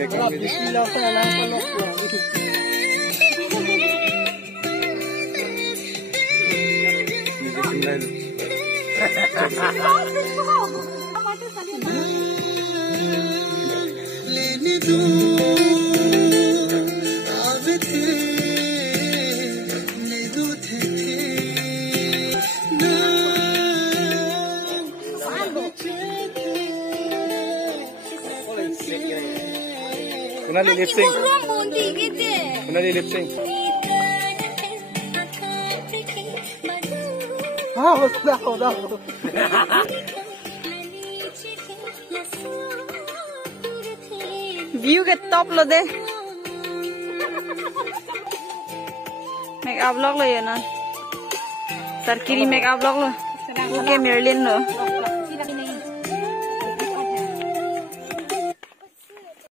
background music. Kunali lip sync. Kunali lip sync. View के top लो दे. Make up vlog लो ये ना. सरकिरी make up vlog लो. Okay Merlin लो.